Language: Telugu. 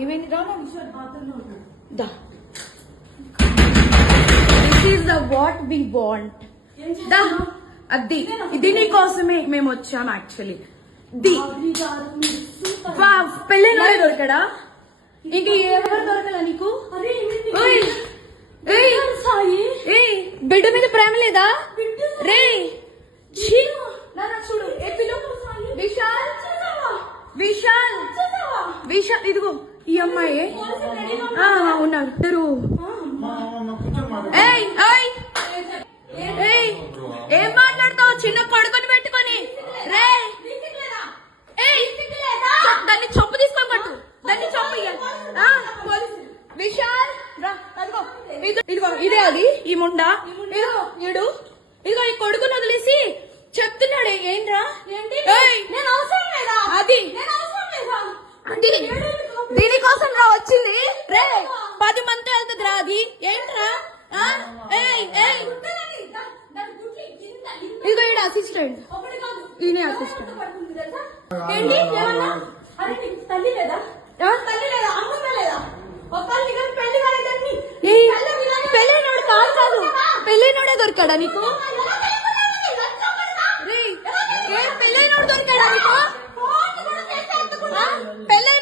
ఏమైంది రా దా this is the what we want దా అది ఇది నీ కోసమే మేము వచ్చాం యాక్చువల్లీ పెళ్ళైన దొరకడా ఇంక ఎవరు దొరకలా నీకు బిడ్డ మీద ప్రేమ లేదా రే చూడు విశాల్ విశాల్ విశాల్ ఇదిగో ఈ అమ్మాయి ఉన్నారు ఇద్దరు ఏం మాట్లాడతావు చిన్న కొడుకుని పెట్టుకొని రే దాన్ని చొప్పు తీసుకొని పట్టు దాన్ని చొప్పు విశాల్ ఇదిగో ఇదే అది ఈ ముండా ఇదిగో ఇదిగో ఈ కొడుకుని వదిలేసి చెప్తున్నాడే ఏంట్రా అది దీనికోసం రా వచ్చింది రే 10 మంది వెళ్తుంది రా అది ఏంట్రా ఇదిగో ఈడ అసిస్టెంట్ ఈయన అసిస్టెంట్ పెళ్ళైనోడు కాదు పెళ్ళైనోడే దొరికాడా నీకు పెళ్ళైనోడు దొరికాడా నీకు పెళ్ళైన